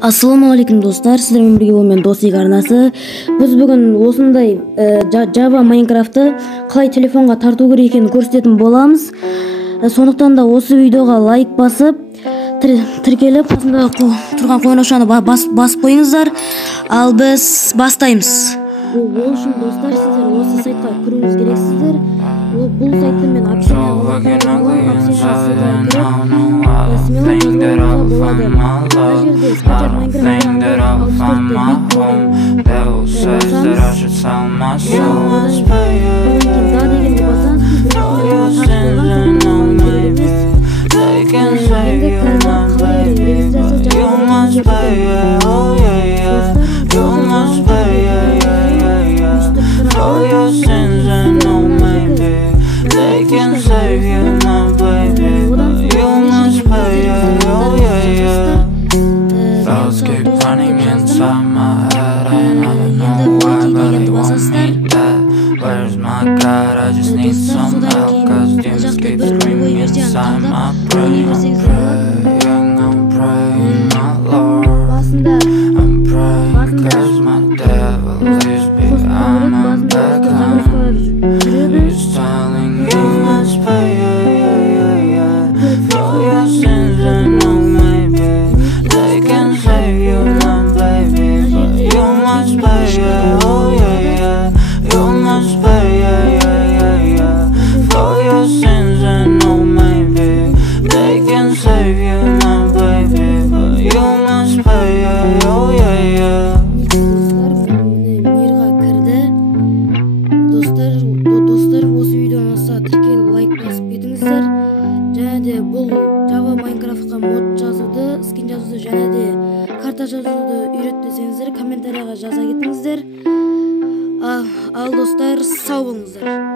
Ассаламу алейкум достар, сіздермен бірге болмен Досик арнасы. Біз бүгін осындай Java Майнкрафтты қалай телефонға тарту керек екенін көрсететін боламыз. Сондықтан да осы видеоға лайк басып, тіркеліп, қасында тұрған қоңыраушаны басып қойыңыздар. Ал біз бастаймыз. Ол үшін достар, сіздер осы сайтқа кіруіңіз керексіздер. Бұл сайтты мен Thoughts keep running inside my head. And I don't know why, but I want me dead. Where's my God? I just need some help, cause demons keep screaming inside my brain. I'm praying, my Lord. I'm praying, cause my devil is behind my back. He's telling you must pay, for your sins and no maybe they can save you now, baby, but you must pay, oh yeah, you must pay, for your sins and no maybe they can save you now, baby, but you must pay, oh yeah. Достар, осы видеоны ұнаса тіркеліп лайк басып кетіңіздер. Және де бұл Java Майнкрафтқа мод жазуды, скин жазуды және де карта жазуды үйрет десеңіздер комментарияға жаза кетіңіздер. Ал достар, сау болыңыздар.